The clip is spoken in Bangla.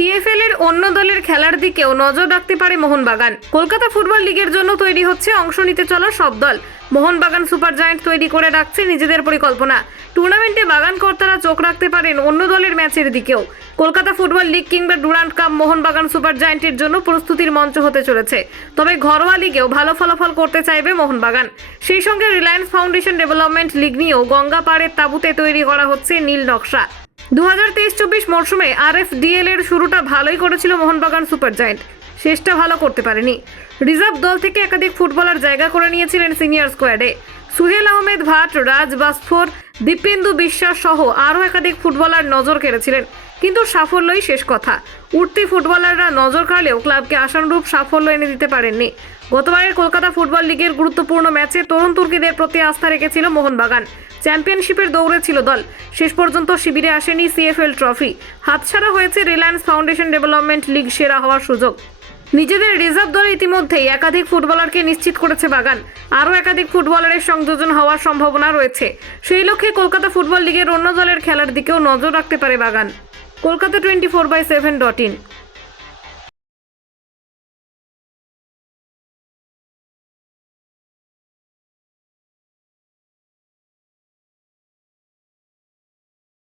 সিএফএল এর অন্য দলের খেলার দিকেও নজর রাখতে পারে মোহনবাগান। কলকাতা ফুটবল লিগের জন্য তৈরি হচ্ছে অংশ নিতে চলা সব দল। মোহনবাগান সুপার জায়ান্ট তৈরি করে রাখছে নিজেদের পরিকল্পনা। টুর্নামেন্টে বাগান কর্তারা চোখ রাখতে পারেন অন্য দলের ম্যাচের দিকেও। কলকাতা ফুটবল লিগ কিংবা ডুরান্ট কাপ মোহনবাগান সুপার জায়ান্টের জন্য প্রস্তুতির মঞ্চ হতে চলেছে। তবে ঘরোয়া লিগেও ভালো ফলাফল করতে চাইবে মোহনবাগান। সেই সঙ্গে রিলায়েন্স ফাউন্ডেশন ডেভেলপমেন্ট লিগ নিয়েও গঙ্গা পাড়ের তাঁবুতে তৈরি করা হচ্ছে নীল নকশা। 2023-24 মরশুমে আরএফডিএল এর শুরুটা ভালোই করেছিল মোহনবাগান সুপার জায়ান্ট, শেষটা ভালো করতে পারেনি। রিজার্ভ দল থেকে একাধিক ফুটবলার জায়গা করে নিয়েছিলেন সিনিয়র স্কোয়াডে। সুহেল আহমেদ ভাট, রাজ বাসফোর, দীপেন্দু বিশ্বাস সহ আরও একাধিক ফুটবলার নজর কেড়েছিলেন, কিন্তু সাফল্যই শেষ কথা। উঠতি ফুটবলাররা নজর কাড়লেও ক্লাবকে আশানুরূপ সাফল্য এনে দিতে পারেননি। গতবারের কলকাতা ফুটবল লিগের গুরুত্বপূর্ণ ম্যাচে তরুণ তুর্কিদের প্রতি আস্থা রেখেছিল মোহনবাগান। চ্যাম্পিয়নশিপের দৌড়ে ছিল দল। শেষ পর্যন্ত শিবিরে আসেনি সিএফএল ট্রফি। হাতছাড়া হয়েছে রিলায়েন্স ফাউন্ডেশন ডেভেলপমেন্ট লিগ সেরা হওয়ার সুযোগ। নিজেদের রিজার্ভ দলে ইতিমধ্যেই একাধিক ফুটবলারকে নিশ্চিত করেছে বাগান। আরও একাধিক ফুটবলারের সংযোজন হওয়ার সম্ভাবনা রয়েছে। সেই লক্ষ্যে কলকাতা ফুটবল লিগের অন্য দলের খেলার দিকেও নজর রাখতে পারে বাগান। কলকাতা 24/7.in।